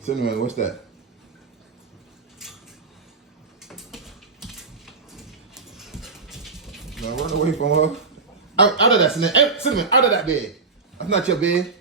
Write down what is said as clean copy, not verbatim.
Cinnamon, what's that? Now run away from her. Out of that, Cinnamon. Hey, Cinnamon, out of that bed. That's not your bed.